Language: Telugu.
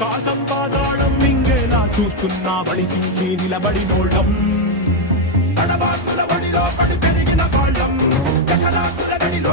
ఆకాశం పాతాళం మింగేలా చూస్తున్నా వడికించి నిలబడినోళ్ళం తడబాటుల వడిలో పడి పెరిగిన వాళ్ళం జగడాకుల గడిలో